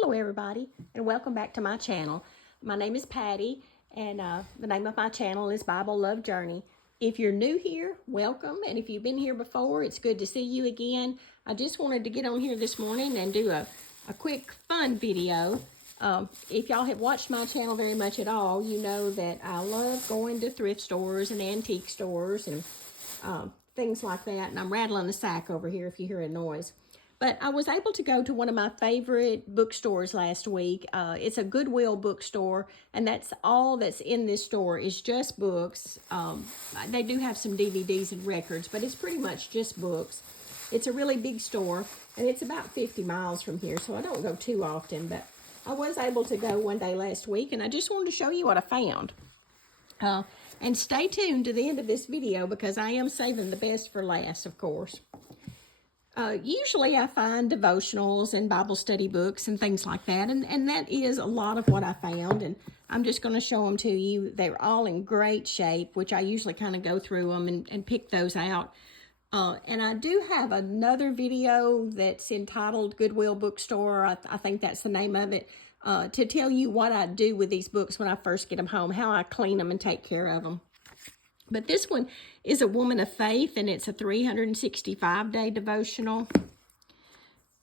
Hello everybody, and welcome back to my channel. My name is Patty, and the name of my channel is Bible Love Journey. If you're new here, welcome, and if you've been here before, it's good to see you again. I just wanted to get on here this morning and do a quick fun video. If y'all have watched my channel very much at all, you know that I love going to thrift stores and antique stores and things like that, and I'm rattling the sack over here if you hear a noise. But I was able to go to one of my favorite bookstores last week. It's a Goodwill bookstore, and that's all that's in this store is just books. They do have some DVDs and records, but it's pretty much just books. It's a really big store, and it's about 50 miles from here, so I don't go too often. But I was able to go one day last week, and I just wanted to show you what I found. And stay tuned to the end of this video because I am saving the best for last, of course. Usually I find devotionals and Bible study books and things like that, and that is a lot of what I found, and I'm just going to show them to you. They're all in great shape, which I usually kind of go through them and pick those out. And I do have another video that's entitled Goodwill Bookstore, I think that's the name of it, to tell you what I do with these books when I first get them home, how I clean them and take care of them. But this one is A Woman of Faith, and it's a 365-day devotional.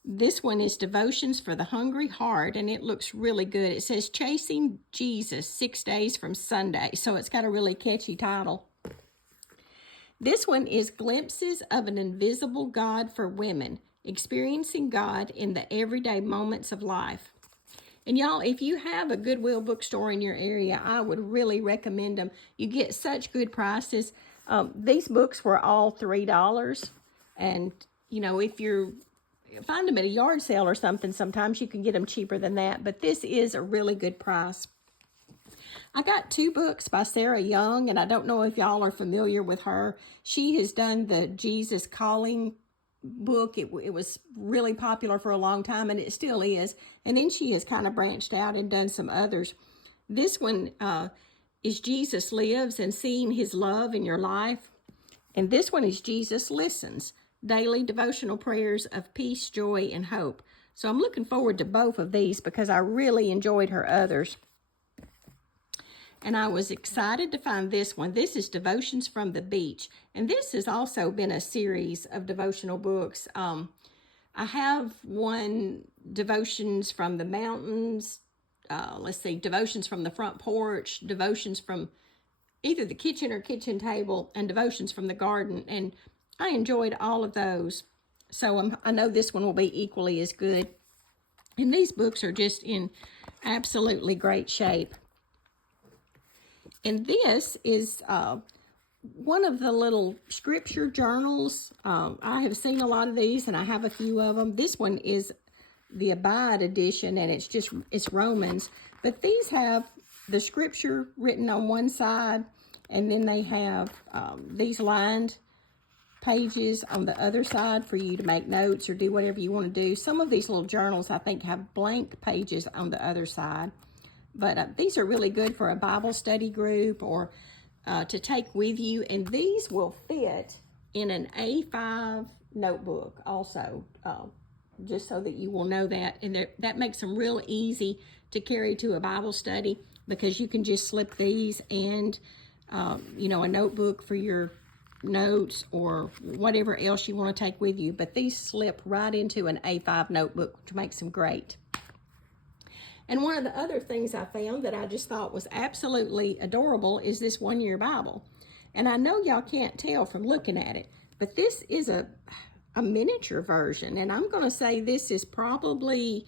This one is Devotions for the Hungry Heart, and it looks really good. It says Chasing Jesus 6 Days from Sunday, so it's got a really catchy title. This one is Glimpses of an Invisible God for Women, Experiencing God in the Everyday Moments of Life. And y'all, if you have a Goodwill bookstore in your area, I would really recommend them. You get such good prices. These books were all $3. And, you know, if you find them at a yard sale or something, sometimes you can get them cheaper than that. But this is a really good price. I got 2 books by Sarah Young, and I don't know if y'all are familiar with her. She has done the Jesus Calling book. It was really popular for a long time, and it still is. And then she has kind of branched out and done some others. This one is Jesus Lives and Seeing His Love in Your Life. And this one is Jesus Listens, Daily Devotional Prayers of Peace, Joy, and Hope. So I'm looking forward to both of these because I really enjoyed her others. And I was excited to find this one. This is Devotions from the Beach. And this has also been a series of devotional books. I have one, Devotions from the Mountains. Let's see, Devotions from the Front Porch, Devotions from either the kitchen or kitchen table, and Devotions from the Garden. And I enjoyed all of those. So I know this one will be equally as good. And these books are just in absolutely great shape. And this is one of the little scripture journals. I have seen a lot of these, and I have a few of them. This one is the Abide edition, and it's Romans. But these have the scripture written on one side, and then they have these lined pages on the other side for you to make notes or do whatever you want to do. Some of these little journals, I think, have blank pages on the other side. But these are really good for a Bible study group or to take with you. And these will fit in an A5 notebook also, just so that you will know that. And that makes them real easy to carry to a Bible study because you can just slip these and, you know, a notebook for your notes or whatever else you want to take with you. But these slip right into an A5 notebook, which makes them great. And one of the other things I found that I just thought was absolutely adorable is this one-year Bible. And I know y'all can't tell from looking at it, but this is a miniature version. And I'm going to say this is probably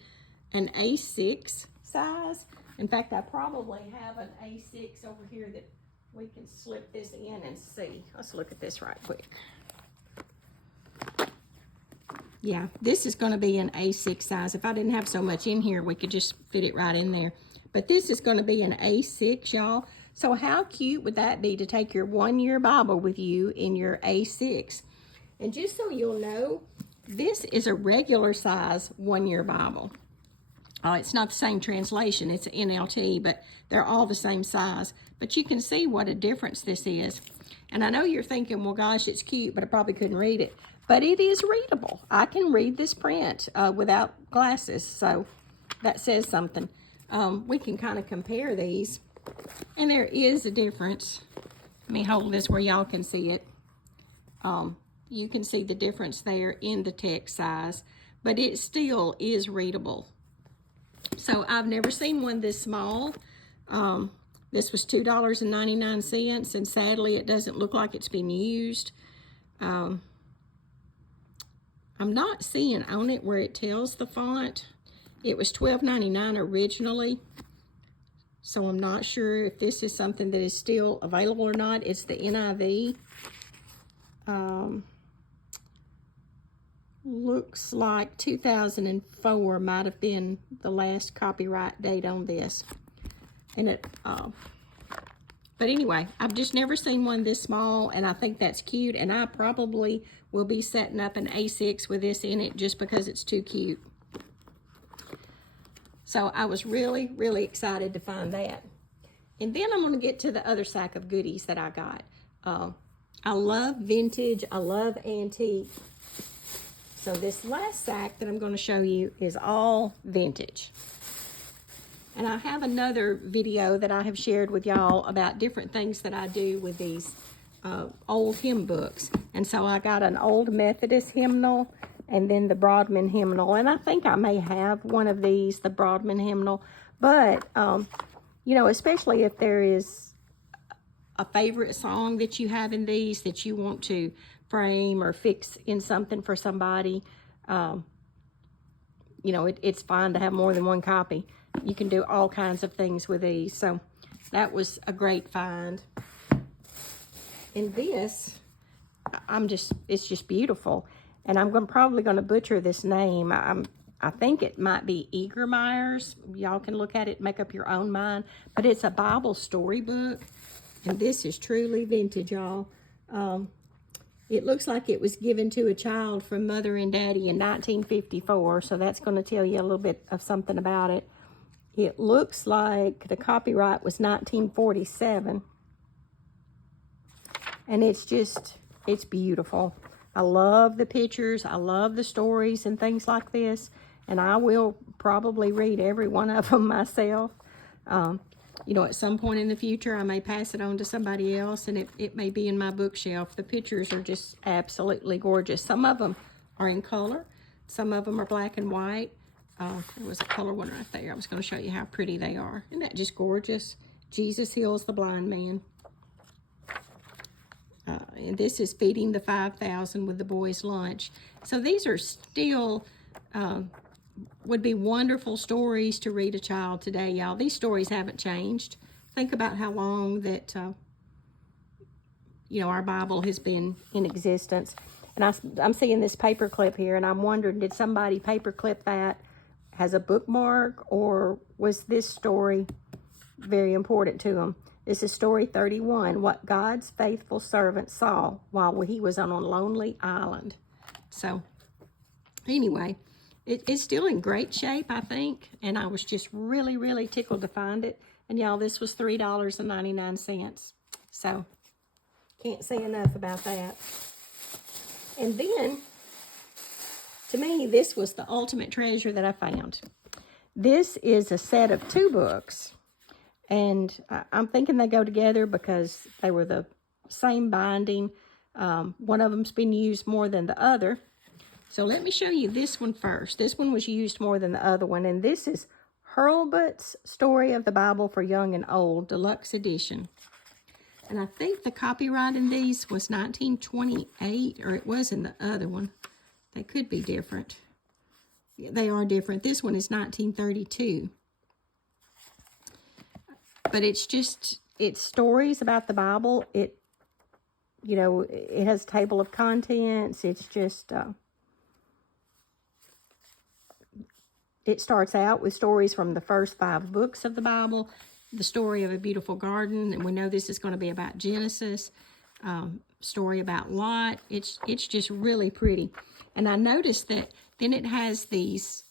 an A6 size. In fact, I probably have an A6 over here that we can slip this in and see. Let's look at this right quick. Yeah, this is going to be an A6 size. If I didn't have so much in here, we could just fit it right in there. But this is going to be an A6, y'all. So how cute would that be to take your one-year Bible with you in your A6? And just so you'll know, this is a regular size one-year Bible. It's not the same translation. It's an NLT, but they're all the same size. But you can see what a difference this is. And I know you're thinking, well, gosh, it's cute, but I probably couldn't read it. But it is readable. I can read this print without glasses. So that says something. We can kind of compare these, and there is a difference. Let me hold this where y'all can see it. You can see the difference there in the text size, but it still is readable. So I've never seen one this small. This was $2.99, and sadly it doesn't look like it's been used. I'm not seeing on it where it tells the font. It was $12.99 originally, so I'm not sure if this is something that is still available or not. It's the NIV. Looks like 2004 might have been the last copyright date on this. And it, but anyway, I've just never seen one this small, and I think that's cute, and I probably will be setting up an A6 with this in it just because it's too cute. So I was really, really excited to find that. And then I'm going to get to the other sack of goodies that I got. I love vintage. I love antique. So this last sack that I'm going to show you is all vintage. And I have another video that I have shared with y'all about different things that I do with these old hymn books. And so I got an old Methodist hymnal and then the Broadman hymnal. And I think I may have one of these, the Broadman hymnal. But, you know, especially if there is a favorite song that you have in these that you want to frame or fix in something for somebody, you know, it's fine to have more than one copy. You can do all kinds of things with these. So that was a great find. And this, it's just beautiful. And I'm probably going to butcher this name. I think it might be Eagermeyer's. Y'all can look at it, make up your own mind. But it's a Bible storybook. And this is truly vintage, y'all. It looks like it was given to a child from Mother and Daddy in 1954. So that's going to tell you a little bit of something about it. It looks like the copyright was 1947. And it's beautiful. I love the pictures. I love the stories and things like this. And I will probably read every one of them myself. You know, at some point in the future, I may pass it on to somebody else, and it may be in my bookshelf. The pictures are just absolutely gorgeous. Some of them are in color. Some of them are black and white. There was a color one right there. I was going to show you how pretty they are. Isn't that just gorgeous? Jesus heals the blind man. And this is feeding the 5,000 with the boys' lunch. So these are still, would be wonderful stories to read a child today, y'all. These stories haven't changed. Think about how long that, you know, our Bible has been in existence. And I'm seeing this paper clip here, and I'm wondering, did somebody paper clip that as a bookmark, or was this story very important to them? This is story 31, what God's faithful servant saw while he was on a lonely island. So anyway, it's still in great shape, I think. And I was just really, really tickled to find it. And y'all, this was $3.99. So can't say enough about that. And then, to me, this was the ultimate treasure that I found. This is a set of 2 books. And I'm thinking they go together because they were the same binding. One of them's been used more than the other. So let me show you this one first. This one was used more than the other one. And this is Hurlbut's Story of the Bible for Young and Old, Deluxe Edition. And I think the copyright in these was 1928, or it was in the other one. They could be different. Yeah, they are different. This one is 1932. But it's stories about the Bible. It, you know, it has a table of contents. It's just, it starts out with stories from the first 5 books of the Bible, the story of a beautiful garden, and we know this is going to be about Genesis, story about Lot. It's just really pretty. And I noticed that then it has these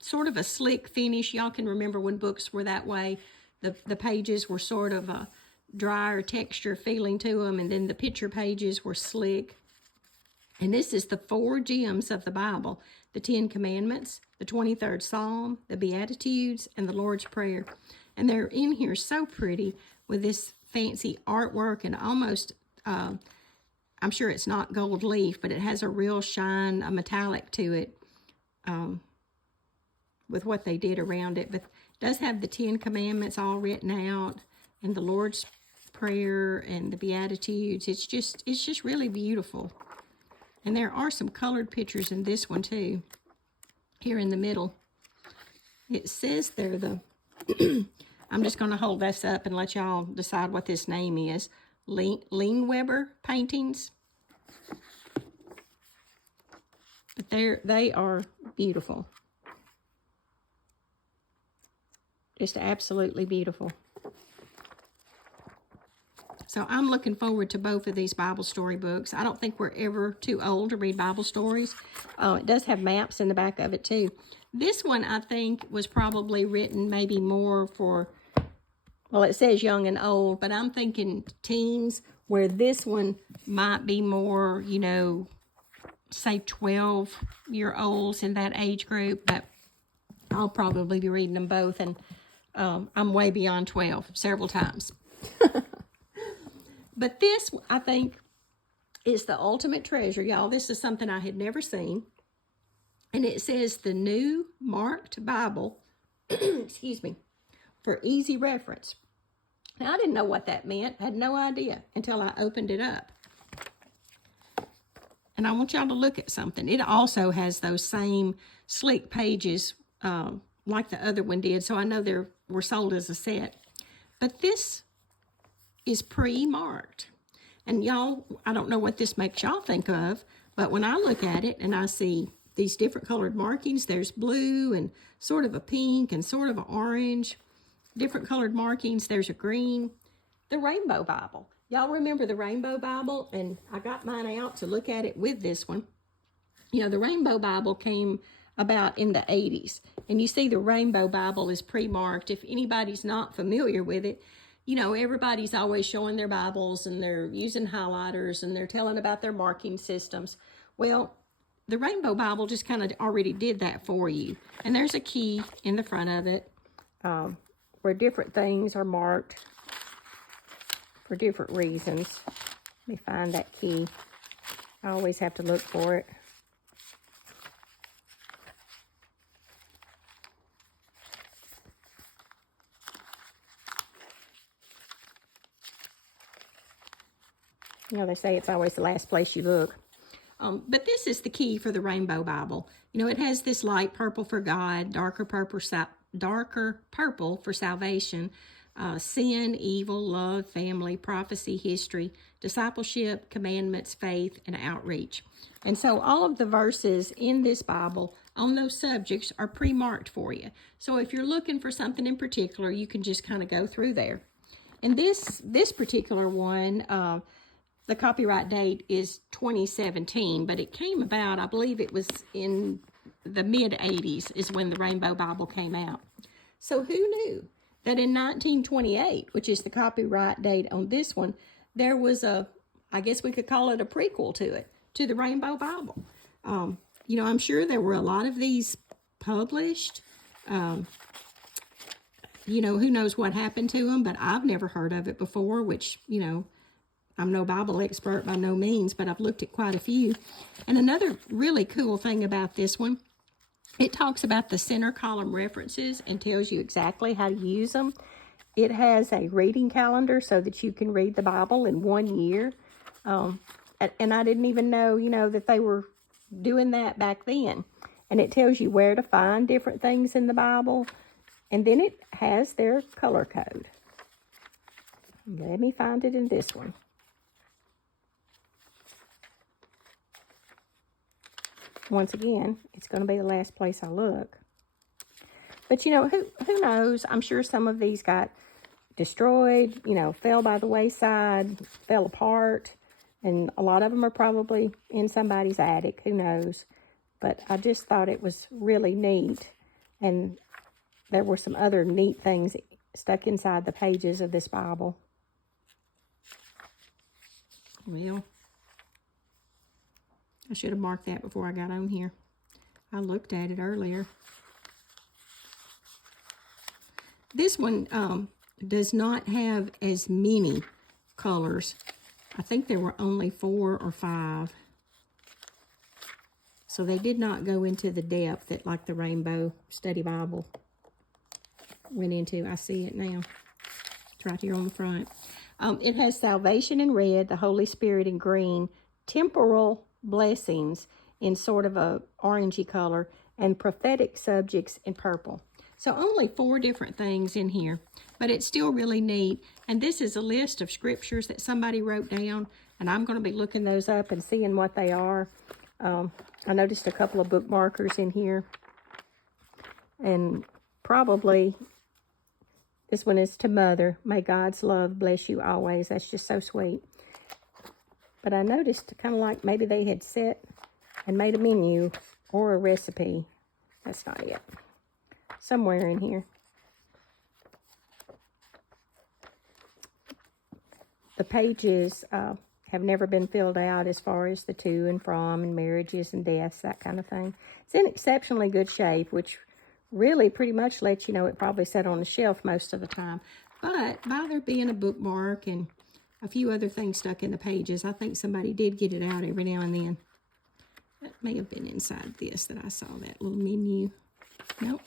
sort of a slick finish. Y'all can remember when books were that way. The pages were sort of a drier texture feeling to them, and then the picture pages were slick. And this is the 4 gems of the Bible: the 10 Commandments, the 23rd Psalm, the Beatitudes, and the Lord's Prayer. And they're in here so pretty with this fancy artwork and almost, I'm sure it's not gold leaf, but it has a real shine, a metallic to it with what they did around it. But it does have the 10 Commandments all written out, and the Lord's Prayer and the Beatitudes. It's just really beautiful. And there are some colored pictures in this one too, here in the middle. It says there, I'm just going to hold this up and let y'all decide what this name is. Leinweber paintings. But they are beautiful. Just absolutely beautiful. So I'm looking forward to both of these Bible story books. I don't think we're ever too old to read Bible stories. It does have maps in the back of it too. This one, I think, was probably written maybe more for, well, it says young and old, but I'm thinking teens, where this one might be more, you know, say 12-year-olds in that age group. But I'll probably be reading them both, and I'm way beyond 12 several times. But this, I think, is the ultimate treasure, y'all. This is something I had never seen. And it says the New Marked Bible, excuse me, for easy reference. Now, I didn't know what that meant. I had no idea until I opened it up. And I want y'all to look at something. It also has those same sleek pages like the other one did. So I know they were sold as a set. But this is pre-marked. And y'all, I don't know what this makes y'all think of, but when I look at it and I see these different colored markings, there's blue and sort of a pink and sort of an orange, different colored markings, there's a green. The Rainbow Bible. Y'all remember the Rainbow Bible? And I got mine out to look at it with this one. You know, the Rainbow Bible came about in the 80s. And you see the Rainbow Bible is pre-marked. If anybody's not familiar with it, you know, everybody's always showing their Bibles and they're using highlighters and they're telling about their marking systems. Well, the Rainbow Bible just kind of already did that for you. And there's a key in the front of it where different things are marked for different reasons. Let me find that key. I always have to look for it. You know, they say it's always the last place you look. But this is the key for the Rainbow Bible. You know, it has this light purple for God, darker purple for salvation, sin, evil, love, family, prophecy, history, discipleship, commandments, faith, and outreach. And so all of the verses in this Bible on those subjects are pre-marked for you. So if you're looking for something in particular, you can just kind of go through there. And this particular one, the copyright date is 2017, but it came about, I believe it was in the mid-80s is when the Rainbow Bible came out. So who knew that in 1928, which is the copyright date on this one, there was I guess we could call it a prequel to it, to the Rainbow Bible. You know, I'm sure there were a lot of these published. You know, who knows what happened to them, but I've never heard of it before, which, you know, I'm no Bible expert by no means, but I've looked at quite a few. And another really cool thing about this one, it talks about the center column references and tells you exactly how to use them. It has a reading calendar so that you can read the Bible in 1 year. And I didn't even know, you know, that they were doing that back then. And it tells you where to find different things in the Bible. And then it has their color code. Let me find it in this one. Once again, it's going to be the last place I look. But, you know, who knows? I'm sure some of these got destroyed, you know, fell by the wayside, fell apart. And a lot of them are probably in somebody's attic. Who knows? But I just thought it was really neat. And there were some other neat things stuck inside the pages of this Bible. Well, I should have marked that before I got on here. I looked at it earlier. This one does not have as many colors. I think there were only 4 or 5. So they did not go into the depth that like the Rainbow Study Bible went into. I see it now. It's right here on the front. It has salvation in red, the Holy Spirit in green, temporal blessings in sort of a orangey color, and prophetic subjects in purple. So only 4 different things in here, but it's still really neat. And this is a list of scriptures that somebody wrote down, and I'm going to be looking those up and seeing what they are. I noticed a couple of bookmarkers in here, and probably this one is to Mother. May God's love bless you always. That's just so sweet. But I noticed kind of like maybe they had set and made a menu or a recipe. That's not it. Somewhere in here. The pages have never been filled out as far as the to and from and marriages and deaths, that kind of thing. It's in exceptionally good shape, which really pretty much lets you know it probably sat on the shelf most of the time. But by there being a bookmark and a few other things stuck in the pages, I think somebody did get it out every now and then. That may have been inside this that I saw, that little menu. Nope.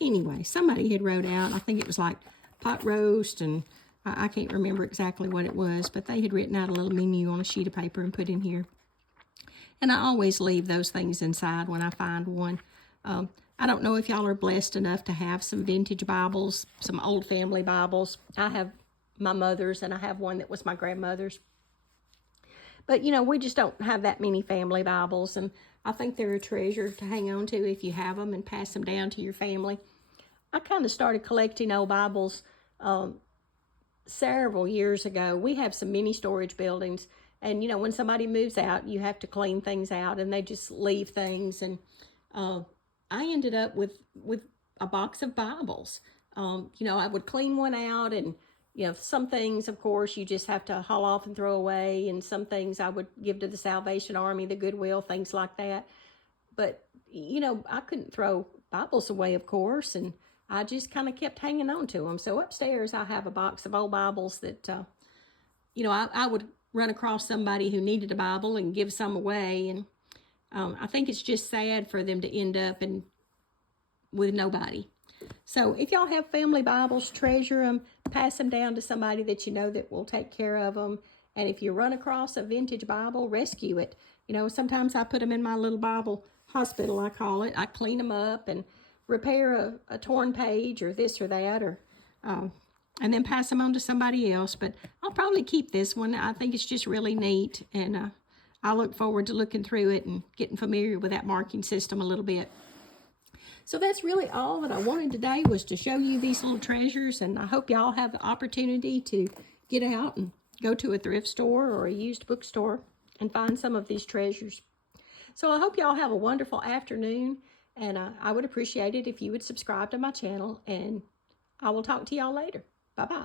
Anyway, somebody had wrote out, I think it was like pot roast, and I can't remember exactly what it was, but they had written out a little menu on a sheet of paper and put in here. And I always leave those things inside when I find one. I don't know if y'all are blessed enough to have some vintage Bibles, some old family Bibles. I have my mother's, and I have one that was my grandmother's. But, you know, we just don't have that many family Bibles, and I think they're a treasure to hang on to if you have them and pass them down to your family. I kind of started collecting old Bibles several years ago. We have some mini storage buildings, and, you know, when somebody moves out, you have to clean things out, and they just leave things, and I ended up with a box of Bibles. You know, I would clean one out, and you know, some things, of course, you just have to haul off and throw away, and some things I would give to the Salvation Army, the Goodwill, things like that. But, you know, I couldn't throw Bibles away, of course, and I just kind of kept hanging on to them. So upstairs, I have a box of old Bibles that, you know, I would run across somebody who needed a Bible and give some away, and I think it's just sad for them to end up with nobody. So if y'all have family Bibles, treasure them, pass them down to somebody that you know that will take care of them. And if you run across a vintage Bible, rescue it. You know, sometimes I put them in my little Bible hospital, I call it. I clean them up and repair a torn page or this or that, or and then pass them on to somebody else. But I'll probably keep this one. I think it's just really neat, and I look forward to looking through it and getting familiar with that marking system a little bit. So that's really all that I wanted today, was to show you these little treasures, and I hope y'all have the opportunity to get out and go to a thrift store or a used bookstore and find some of these treasures. So I hope y'all have a wonderful afternoon, and I would appreciate it if you would subscribe to my channel, and I will talk to y'all later. Bye-bye.